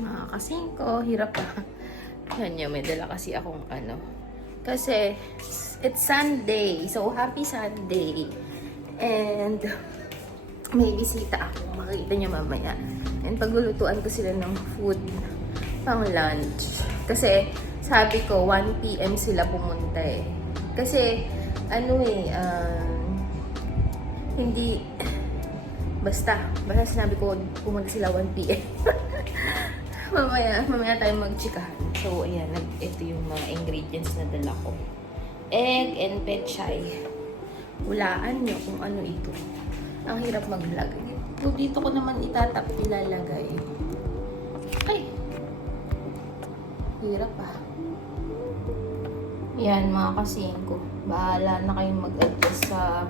Mga kasingko, hirap pa. Yan yun, may dala kasi akong ano. Kasi, it's Sunday. So, happy Sunday. And, may bisita ako. Makikita niyo mamaya. And, paglulutuan ko sila ng food pang lunch. Kasi, sabi ko, 1 PM sila pumunta eh. Kasi, ano eh, hindi, basta sinabi ko, pumunta sila 1 PM. mamaya tayo magchikahan. So, ayan, ito yung mga ingredients na dala ko. Egg and pechay. Hulaan nyo kung ano ito. Ang hirap maglagay. So, dito ko naman ilalagay. Ay! Hirap ah. Yan, mga kasingko. Bahala na kayong mag-adjust sa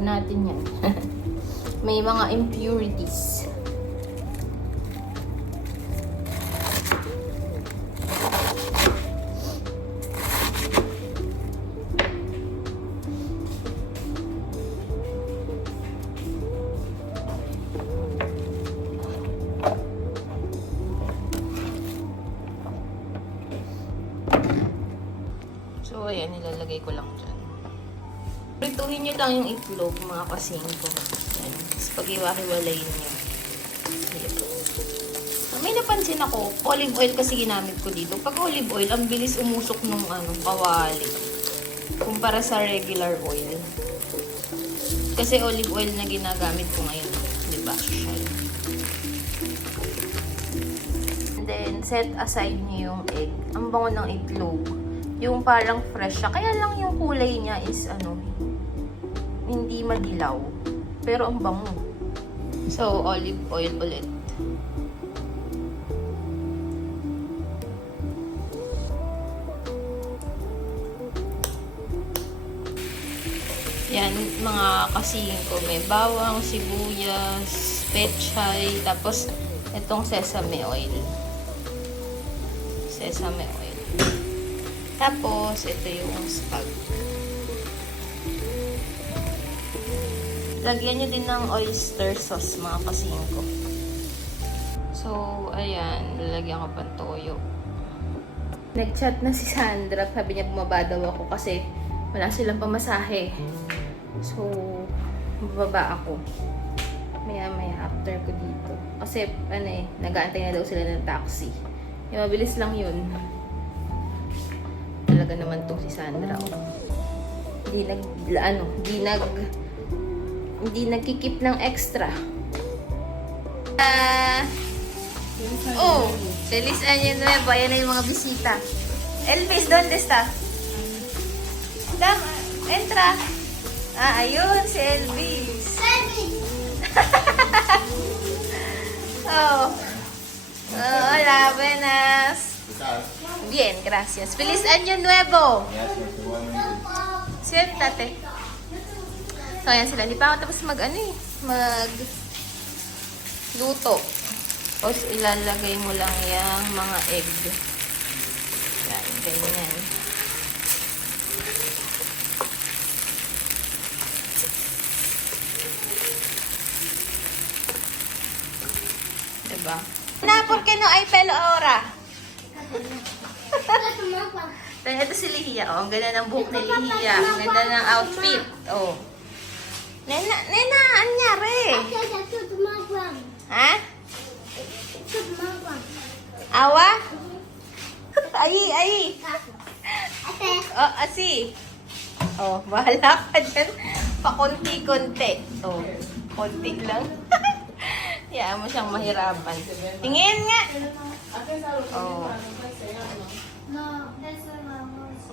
natin yan. May mga impurities. So, ayan, nilalagay ko lang dyan. Prituhin nyo lang yung itlog, mga kasingko. Ayan. Tapos pag-iwa-hiwalayin nyo. May napansin ako, olive oil kasi ginamit ko dito. Pag olive oil, ang bilis umusok nung kawali. Kumpara sa regular oil. Kasi olive oil na ginagamit ko ngayon. Diba? And then, set aside nyo yung egg. Ang bango ng itlog. Yung parang fresh siya. Kaya lang yung kulay niya is hindi madilaw. Pero ang bango. So, olive oil ulit. Yan, mga kasingko. May bawang, sibuyas, pechay, tapos itong sesame oil. Sesame oil. Tapos, ito yung spag. Lagyan nyo din ng oyster sauce, mga kasingko. So, ayan. Lalagyan ko pang toyo. Nag-chat na si Sandra. Sabi niya bumaba daw ako kasi wala silang pamasahe. So, bababa ako. Maya-maya after ko dito. Kasi, nag-aantay na daw sila ng taxi. Mabilis lang yun. Talaga naman tong si Sandra. Hindi nagkikip ng extra. Feliz Año Nuevo. Ayan na yung mga bisita. Elvis, ¿dónde está? Dama, entra. Ayun, si Elvis. Hola, buenas. Bien, gracias. Feliz Año Nuevo. Siéntate. So, ayan sila. Hindi pa ako tapos luto. Tapos, ilalagay mo lang yung mga egg. Yan, ganyan. Diba? Na, ¿por qué no hay pelo ahora? Ito si Lihia. Oh, ang ganda ng buhok ni Lihia. Ang ganda ng outfit. Oh. Nena, anyari? Ha? Awa? Ay. Oh, asi. Oh, bahala ka dyan. Pakunti-kunti. Oh, konti lang. Hayaan mo siyang mahirapan. Tingin nga. Oh.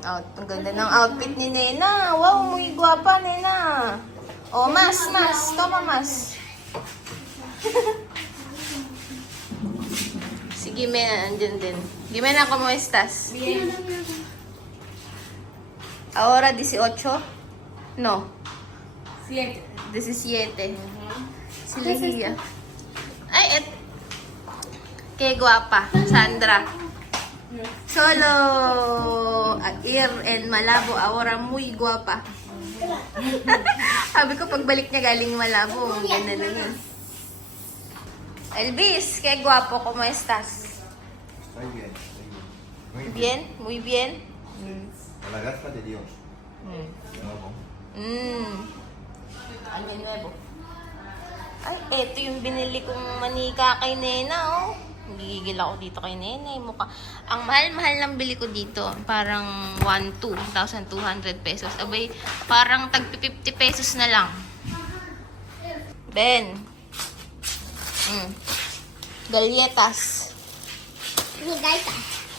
Oh, ang ganda ng outfit ni Nena. Wow, muy guwapa, Nena. Oh, mas. Toma, mas. Jimena, andyan din. Jimena, ¿cómo estás? Ahora 18? No. 7. 17. Si Ligia. Ay, qué guapa. Sandra. Solo ir en Malabo, ahora muy guapa. Sabi ko, pagbalik niya galing Malabo, ang ganda na yun. Elvis, qué guapo, ¿cómo estás? Estoy bien, estoy bien. Muy bien. Bien, muy bien. A la gracia de Dios. Mm. De nuevo. Año nuevo. Ay, eto yung binili kong manika kay Nena, oh. Gigigil ako dito kay Nena. Ang mahal-mahal ng bili ko dito. Parang 1,200 pesos. Abay, parang tag 50 pesos na lang. Ben. Galletas.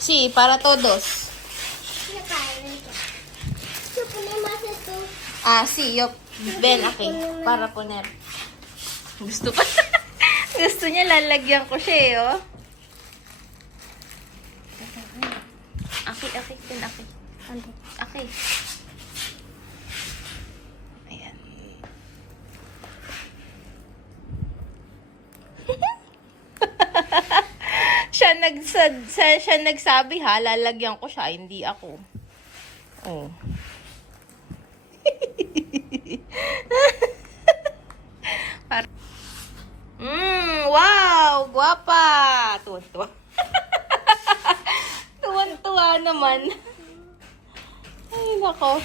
Sí, para todos. Ah, sí, yo. Ven, aquí. Para poner. Gusto pa. Gusto niya, lalagyan ko siya, eh, oh. Aki. Pen, aki. Aki. Ayan. siya nagsabi, ha, lalagyan ko siya, hindi ako. Oh. Wow! Guwapa! Tuwan-tuwa. Tuwan-tuwa naman. Ay, nako.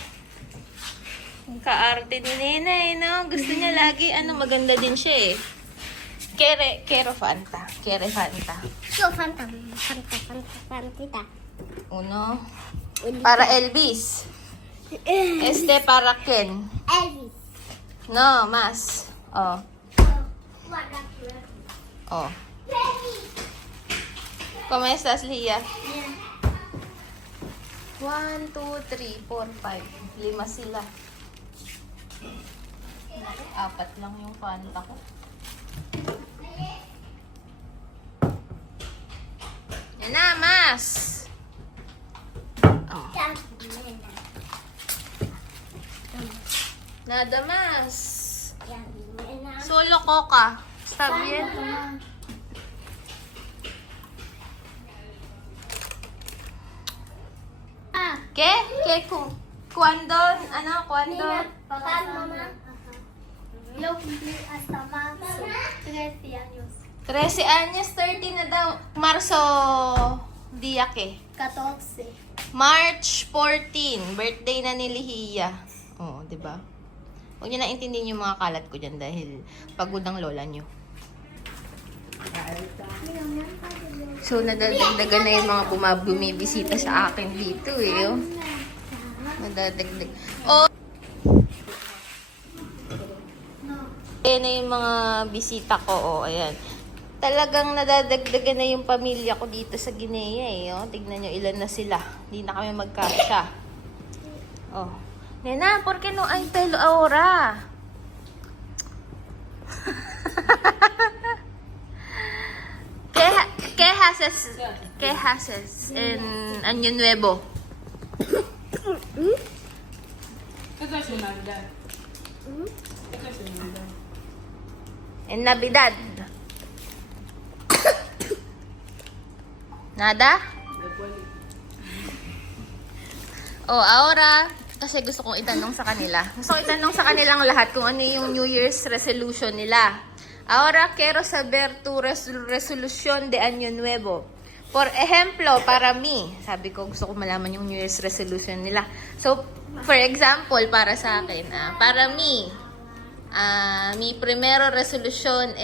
Ang kaarte ni Nena, eh, no? Gusto niya lagi, maganda din siya, eh. Kere Fanta. Fanta. Uno. Para Elvis. Este para Ken. Elvis. No, más. Oh. Oh. ¿Cómo estás, Lia? 1, 2, 3, 4, 5. 5 sila. 4 lang yung Fanta ko. Yan na, mas! Oh. Nada más. Solo coca. Está bien. ¿Qué? ¿Cuándo? ¿Cuándo? Lo cumplí hasta marzo. 13 años. 13 años, 30 na daw. Marso, dia ke? 14. March 14, birthday na ni Lihiya. Oh, di ba? Huwag niyo na intindihin yung mga kalat ko dyan dahil pagod ang lola niyo. So, nadadagdagan na yung mga bumibisita sa akin dito, eh. Oh. Nadadagdag. Oh! Ayan na yung mga bisita ko, oh. Ayan. Talagang nadadagdagan na yung pamilya ko dito sa Guinea, eh. Oh. Tignan nyo, ilan na sila. Hindi na kami magkasya. Oh. Nena, ¿por qué no hay pelo ahora? ¿Qué haces en Año Nuevo? Ito si Navidad. Ito si Navidad. En Navidad. Nada? Oh, ahora, kasi gusto kong itanong sa kanila. Gusto kong itanong sa kanilang lahat kung ano yung New Year's resolution nila. Ahora quiero saber tu resolución de Año Nuevo. Por ejemplo, para mí, sabi ko gusto ko malaman yung New Year's resolution nila. So, for example, para sa akin, para mí, mi primero resolución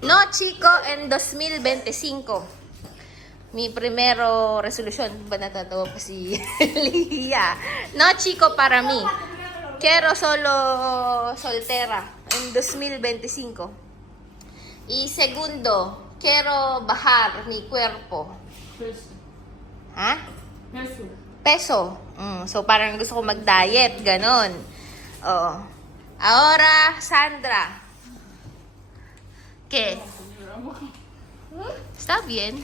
no chico en 2025. Mi primero resolution, ba natatawa pa si Lia? No chico para mí. Quiero solo soltera en 2025. Y segundo, quiero bajar mi cuerpo. Peso. Ha? Peso. Peso. So, parang gusto ko mag-diet, ganon. Oh. Ahora, Sandra. ¿Qué? Está bien.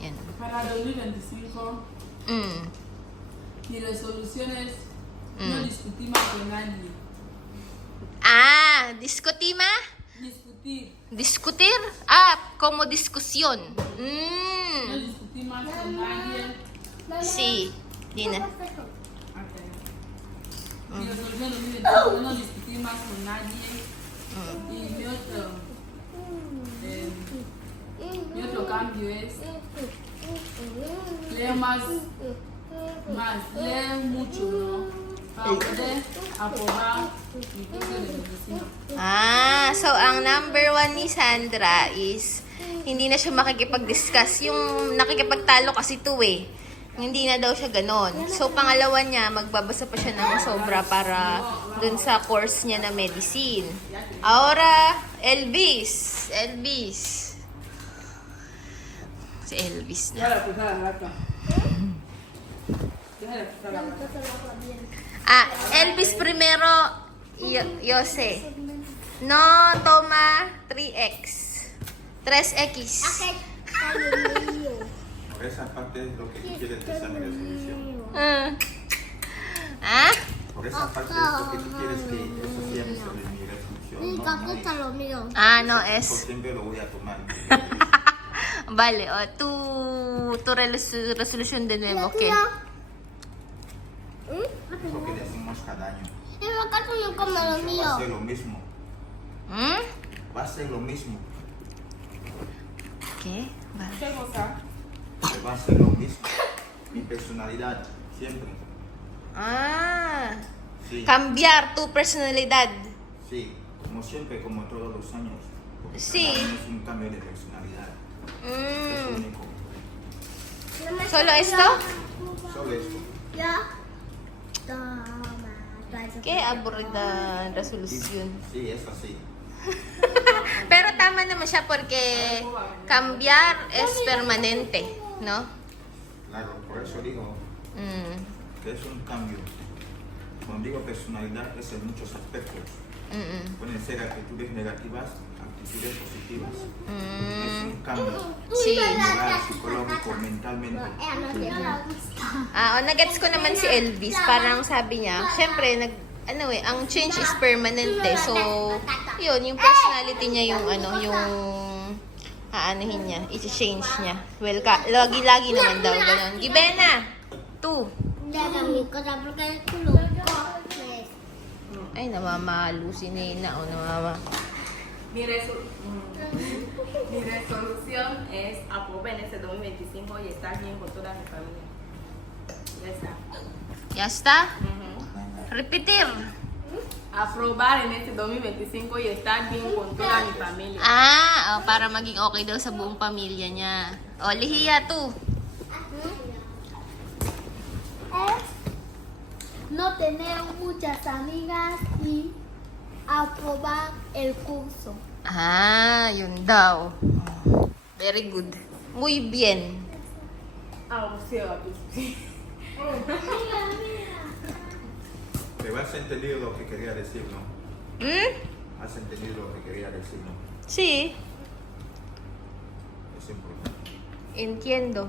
Yan. Para 2025, Mm. mi resolución es no Mm. discutir más con nadie. Ah, discutima? Discutir. Discutir? Ah, como discusión. No Mm. discutir más con nadie. Sí, Dina. Okay. Mi resolución 2025 es no discutir más con nadie. Y mi otro cambio es leer más, leer mucho, ¿no? Para poder aprobar mi curso de medicina. Ah, so ang number 1 ni Sandra is hindi na siya makikipag-discuss. Yung nakikipagtalo kasi to eh. Hindi na daw siya ganon. So, pangalawa niya, magbabasa pa siya ng sobra para dun sa course niya na medicine. Ahora, Elvis. Elvis. Si Elvis na. Déjala apretar la lata. Déjala apretar la lata. Ah, Elvis primero, Yose. No, toma 3X. 3X. Por esa parte es lo que tú quieres de esa mi resolución. Ah? Por esa parte es lo que tú quieres que eso sea mi resolución. Y No, acá no está es- lo mío. Ah, no, por es... siempre lo voy a tomar. Vale, tu resolución de nuevo, ¿qué? Es lo que decimos cada año. Y acá no come lo Va a mío. ser lo mismo. ¿Mm? Va a ser lo mismo. ¿Qué? Vale. ¿Qué cosa? Va a ser lo mismo. Mi personalidad, siempre. Ah, Sí, cambiar tu personalidad. sí. Como siempre, como todos los años. Porque Sí. cada año es un cambio de personalidad. Es Mm. único. ¿Solo esto? Solo esto. Ya. Toma. Qué aburrida resolución. Sí, es así. Pero tama naman siya porque cambiar es permanente, ¿no? Claro, por eso digo Mm. que es un cambio. Cuando digo personalidad es en muchos aspectos. Mm. Pueden ser actitudes negativas, actitudes positivas. Es Mm. un cambio Sí. moral, psicológico, mentalmente. Nagets ko naman si Elvis. Parang sabi niya, syempre, ang change is permanente. So, yun, yung personality niya yung aanuhin niya, i-change niya. Well, lagi-lagi naman daw, ganun. Gibena! 2. Dadami ko na porque el culo. Ay, namamalo si Nena. O, Mi resolución es aprobar en este 2025 y estar bien con toda mi familia. Ya está. Yasta? Repetir. Aprobar en este 2025 y estar bien con toda mi familia. Para maging okay daw sa buong pamilya niya. O, Lihiya, 2. No tener muchas amigas y aprobar el curso. Yun daw. Very good. Muy bien. Ah, sí, Pero has entendido lo que quería decir, ¿no? Has entendido lo que quería decir, ¿no? Sí, Es importante. entiendo.